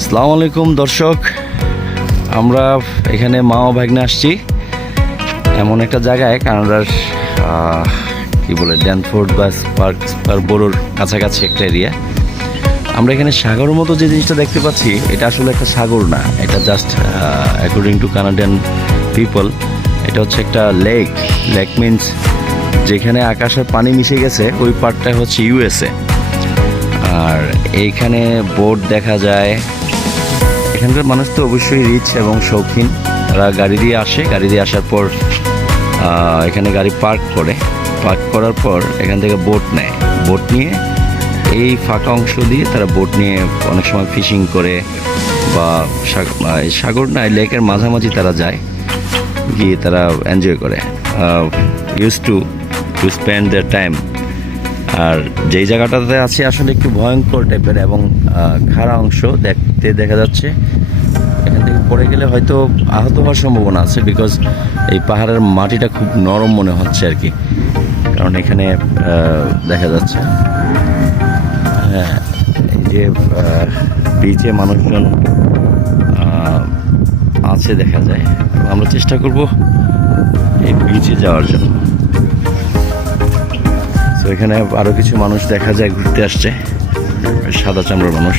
আসসালামু আলাইকুম দর্শক, আমরা এখানে মা ও ভাগ্নে আসছি এমন একটা জায়গায় কানাডার কি বলে ড্যানফোর্ড বা স্পারবোরোর কাছাকাছি একটা এরিয়া। আমরা এখানে সাগরের মতো যে জিনিসটা দেখতে পাচ্ছি এটা আসলে একটা সাগর না, এটা just according to Canadian people এটা হচ্ছে একটা লেক। লেক মিনস যেখানে আকাশের পানি মিশে গেছে ওই পার্টটা হচ্ছে ইউএসএ। আর এইখানে বোট দেখা যায়। এখানকার মানুষ তো অবশ্যই রিচ এবং শৌখিন, তারা গাড়ি দিয়ে আসে, গাড়ি দিয়ে আসার পর এখানে গাড়ি পার্ক করার পর এখান থেকে বোট নেয়। বোট নিয়ে এই ফাঁকা অংশ দিয়ে তারা বোট নিয়ে অনেক সময় ফিশিং করে বা সাগর না লেকের মাঝামাঝি তারা যায়, গিয়ে তারা এনজয় করে, use to spend their time. আর যেই জায়গাটাতে আছে আসলে একটু ভয়ঙ্কর টাইপের এবং খাড়া অংশ দেখতে দেখা যাচ্ছে। এখান থেকে পড়ে গেলে হয়তো আহত হওয়ার সম্ভাবনা আছে, বিকজ এই পাহাড়ের মাটিটা খুব নরম মনে হচ্ছে আর কি, কারণ এখানে দেখা যাচ্ছে এই যে বিচে মানুষজন আছে দেখা যায়। আমরা চেষ্টা করব এই বিচে যাওয়ার জন্য। তো এখানে আরও কিছু মানুষ দেখা যায় ঘুরতে আসছে, সাদা চামড়ার মানুষ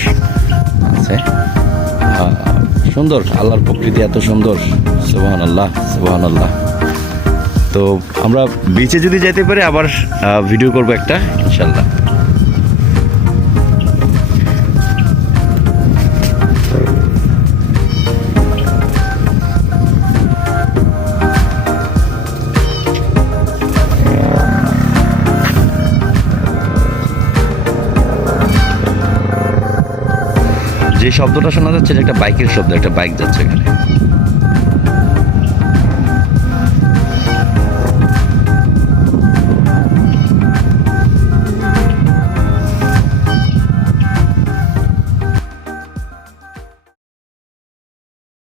আছে। সুন্দর, আল্লাহর প্রকৃতি এত সুন্দর, সুবহানাল্লাহ সুবহানাল্লাহ। তো আমরা বিচে যদি যেতে পারি আবার ভিডিও করব একটা ইনশাল্লাহ। যে শব্দটা শোনা যাচ্ছে এটা একটা বাইকের শব্দ, একটা বাইক যাচ্ছে এখানে।